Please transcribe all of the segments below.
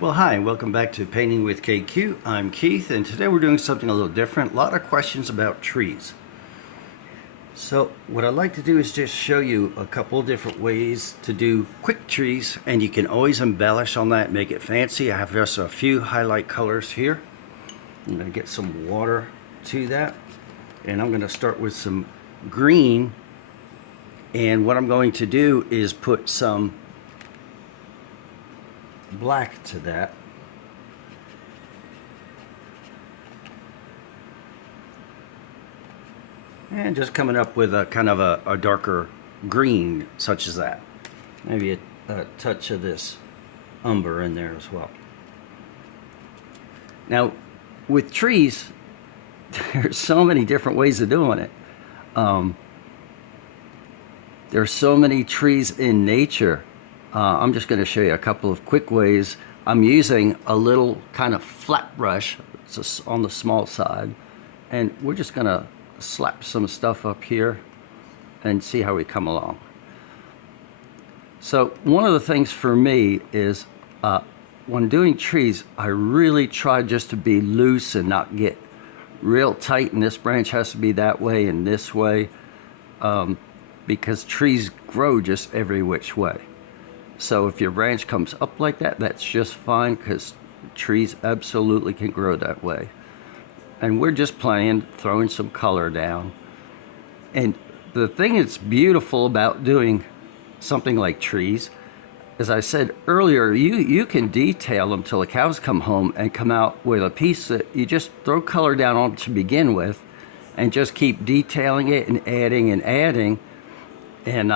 Well, hi, welcome back to Painting with KQ. I'm Keith, and today we're doing something a little different. A lot of questions about trees. So what I'd like to do is just show you a couple of different ways to do quick trees, and you can always embellish on that, make it fancy. I have just a few highlight colors here. I'm going to get some water to that, and I'm going to start with some green, and what I'm going to do is put some black to that. And just coming up with a kind of a darker green, such as that. Maybe a touch of this umber in there as well. Now, with trees, there's so many different ways of doing it. There's so many trees in nature. I'm just going to show you a couple of quick ways. I'm using a little kind of flat brush, it's on the small side, and we're just going to slap some stuff up here and see how we come along. So one of the things for me is when doing trees, I really try just to be loose and not get real tight, and this branch has to be that way and this way, because trees grow just every which way. So if your branch comes up like that, that's just fine, because trees absolutely can grow that way. And we're just playing, throwing some color down. And the thing that's beautiful about doing something like trees, as I said earlier, you can detail them till the cows come home and come out with a piece that you just throw color down on to begin with, and just keep detailing it and adding and adding. And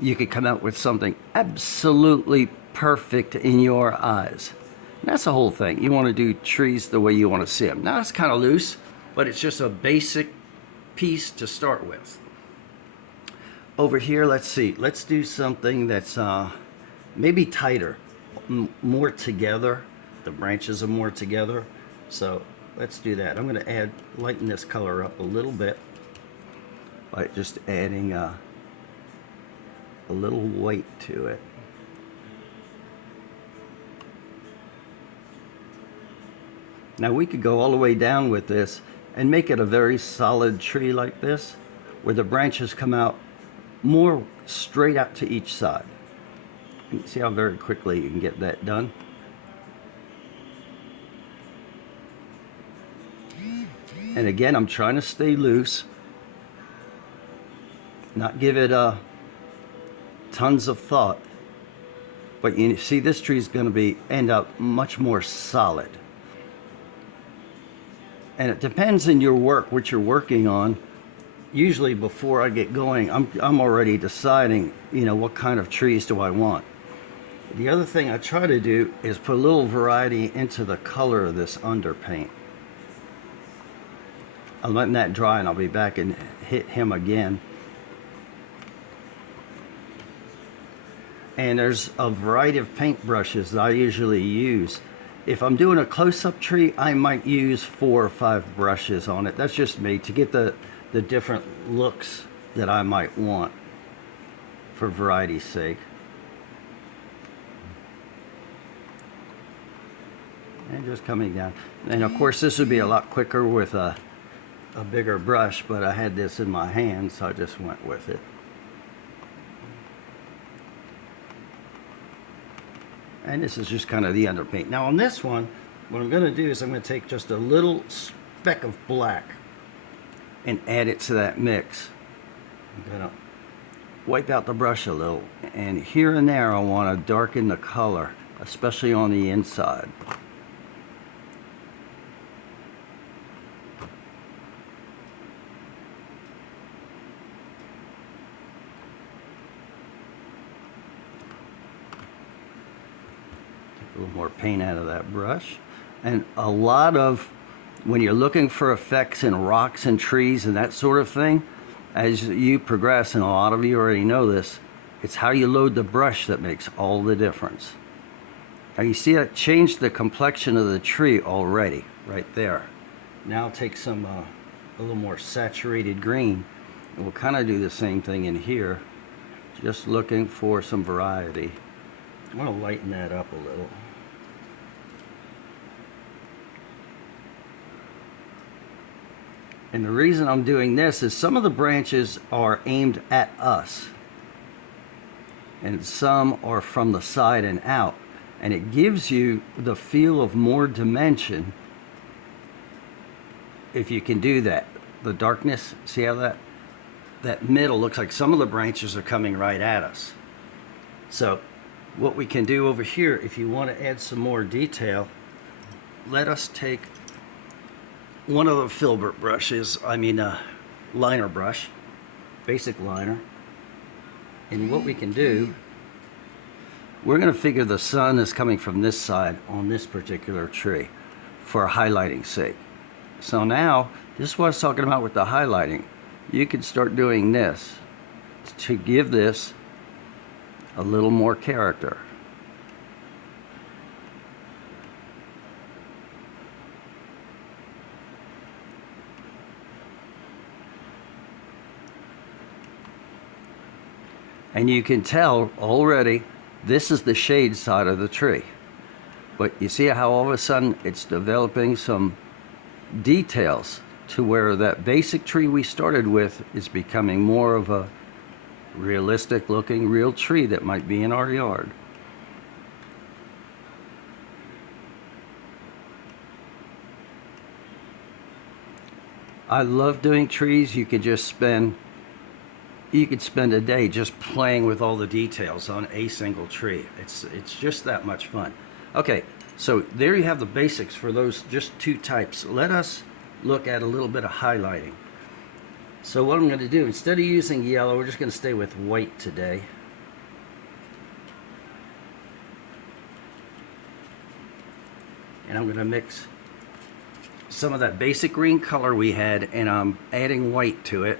you could come out with something absolutely perfect in your eyes. And that's the whole thing. You want to do trees the way you want to see them. Now it's kind of loose, but it's just a basic piece to start with. Over here, let's see. Let's do something that's maybe tighter, more together. The branches are more together. So let's do that. I'm going to lighten this color up a little bit by just adding a little weight to it. Now we could go all the way down with this and make it a very solid tree like this, where the branches come out more straight out to each side. You can see how very quickly you can get that done. And again, I'm trying to stay loose, not give it tons of thought, but you see this tree is going to end up much more solid. And it depends on your work, what you're working on. Usually before I get going, I'm already deciding, what kind of trees do I want. The other thing I try to do is put a little variety into the color of this underpaint. I'm letting that dry, and I'll be back and hit him again. And there's a variety of paint brushes that I usually use. If I'm doing a close-up tree, I might use 4 or 5 brushes on it. That's just me, to get the different looks that I might want for variety's sake. And just coming down. And of course this would be a lot quicker with a bigger brush, but I had this in my hand, so I just went with it. And this is just kind of the underpaint. Now on this one, what I'm going to do is I'm going to take just a little speck of black and add it to that mix. I'm going to wipe out the brush a little, and here and there I want to darken the color, especially on the inside. A little more paint out of that brush. And a lot of, when you're looking for effects in rocks and trees and that sort of thing, as you progress, and a lot of you already know this, it's how you load the brush that makes all the difference. Now you see it changed the complexion of the tree already, right there. Now take some a little more saturated green, and we'll kind of do the same thing in here, just looking for some variety. I want to lighten that up a little. And the reason I'm doing this is some of the branches are aimed at us, and some are from the side and out. And it gives you the feel of more dimension if you can do that. The darkness, see how that middle looks like some of the branches are coming right at us. So what we can do over here, if you want to add some more detail, let us take one of the filbert brushes, liner brush, basic liner. And what we can do, we're going to figure the sun is coming from this side on this particular tree for highlighting sake. So now, this is what I was talking about with the highlighting. You can start doing this to give this a little more character. And you can tell already this is the shade side of the tree. But you see how all of a sudden it's developing some details to where that basic tree we started with is becoming more of a realistic looking real tree that might be in our yard. I love doing trees. You could spend a day just playing with all the details on a single tree. It's just that much fun. Okay, so there you have the basics for those just two types. Let us look at a little bit of highlighting. So what I'm going to do, instead of using yellow, we're just going to stay with white today. And I'm going to mix some of that basic green color we had, and I'm adding white to it.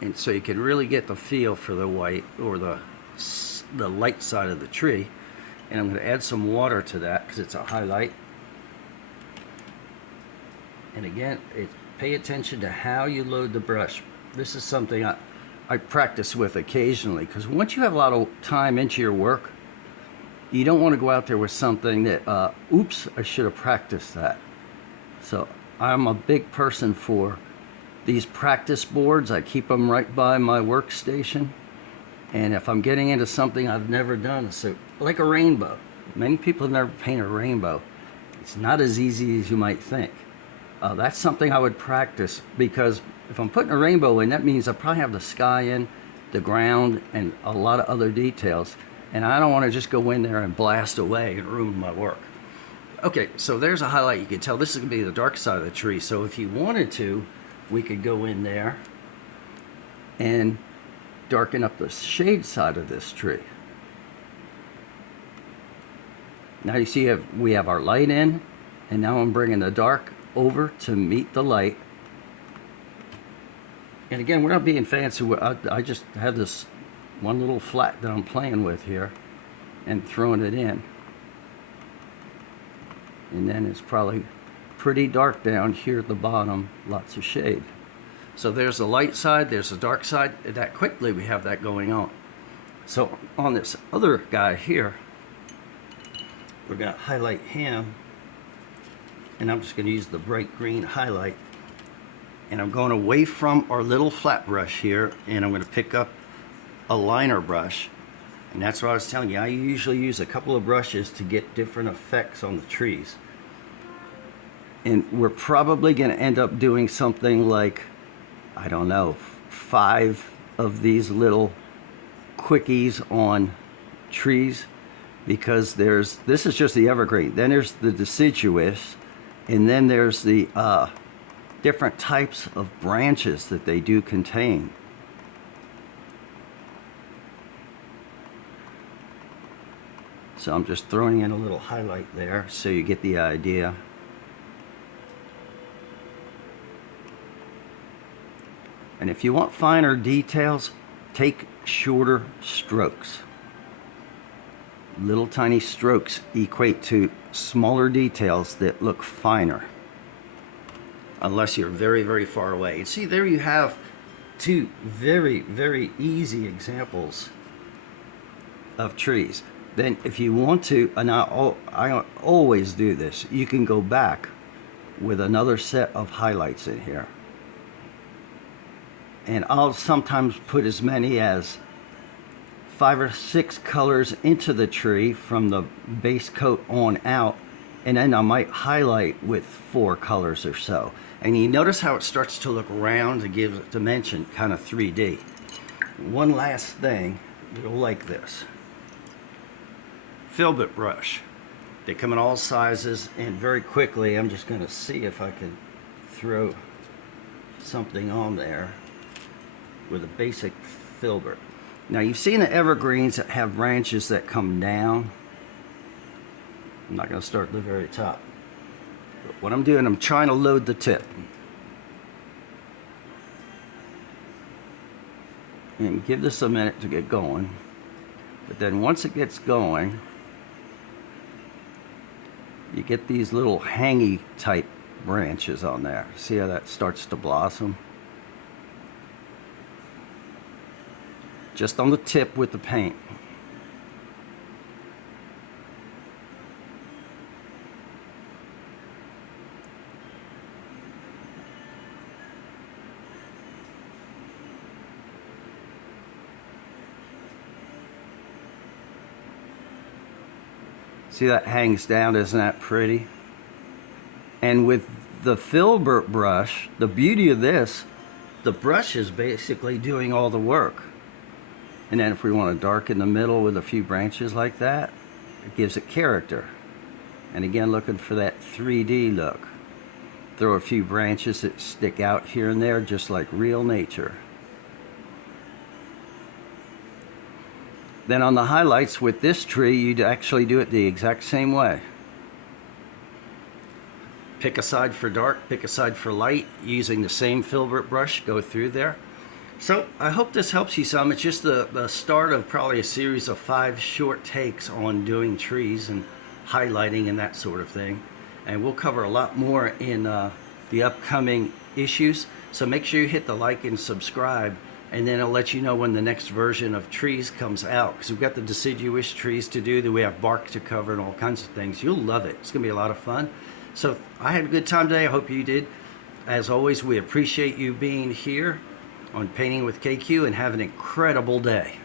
And so you can really get the feel for the white, or the light side of the tree. And I'm going to add some water to that because it's a highlight. And again, pay attention to how you load the brush. This is something I practice with occasionally, because once you have a lot of time into your work, you don't want to go out there with something that, oops, I should have practiced that. So I'm a big person for these practice boards. I keep them right by my workstation. And if I'm getting into something I've never done, so like a rainbow. Many people have never painted a rainbow. It's not as easy as you might think. That's something I would practice, because if I'm putting a rainbow in, that means I probably have the sky in, the ground, and a lot of other details. And I don't want to just go in there and blast away and ruin my work. Okay, so there's a highlight. You can tell this is going to be the dark side of the tree. So if you wanted to, we could go in there and darken up the shade side of this tree. Now you see we have our light in, and now I'm bringing the dark over to meet the light. And again, we're not being fancy. I just have this one little flat that I'm playing with here and throwing it in. And then it's probably pretty dark down here at the bottom, lots of shade. So there's the light side, there's the dark side. That quickly we have that going on. So on this other guy here, we're going to highlight him, and I'm just going to use the bright green highlight, and I'm going away from our little flat brush here, and I'm going to pick up a liner brush. And that's what I was telling you, I usually use a couple of brushes to get different effects on the trees. And we're probably going to end up doing something like, I don't know, 5 of these little quickies on trees, because this is just the evergreen. Then there's the deciduous, and then there's the different types of branches that they do contain. So I'm just throwing in a little highlight there so you get the idea. And if you want finer details, take shorter strokes. Little tiny strokes equate to smaller details that look finer, unless you're very, very far away. And see, there you have 2 very, very easy examples of trees. Then if you want to, and I always do this, you can go back with another set of highlights in here. And I'll sometimes put as many as 5 or 6 colors into the tree from the base coat on out, and then I might highlight with 4 colors or so. And you notice how it starts to look round and gives it dimension, kind of 3D. One last thing, you'll like this. Filbert brush. They come in all sizes, and very quickly I'm just going to see if I can throw something on there with a basic filbert. Now you've seen the evergreens that have branches that come down. I'm not going to start at the very top. But what I'm doing, I'm trying to load the tip. And give this a minute to get going. But then once it gets going, you get these little hangy type branches on there. See how that starts to blossom? Just on the tip with the paint. See, that hangs down, isn't that pretty? And with the filbert brush, the beauty of this, the brush is basically doing all the work. And then if we want to darken the middle with a few branches like that, it gives it character. And again, looking for that 3D look. Throw a few branches that stick out here and there, just like real nature. Then on the highlights with this tree, you'd actually do it the exact same way. Pick a side for dark, pick a side for light, using the same filbert brush, go through there. So I hope this helps you some. It's just the start of probably a series of 5 short takes on doing trees and highlighting and that sort of thing. And we'll cover a lot more in the upcoming issues. So make sure you hit the like and subscribe, and then I'll let you know when the next version of trees comes out, because we've got the deciduous trees to do, that we have bark to cover and all kinds of things. You'll love it. It's going to be a lot of fun. So I had a good time today. I hope you did. As always, we appreciate you being here on Painting with KQ, and have an incredible day.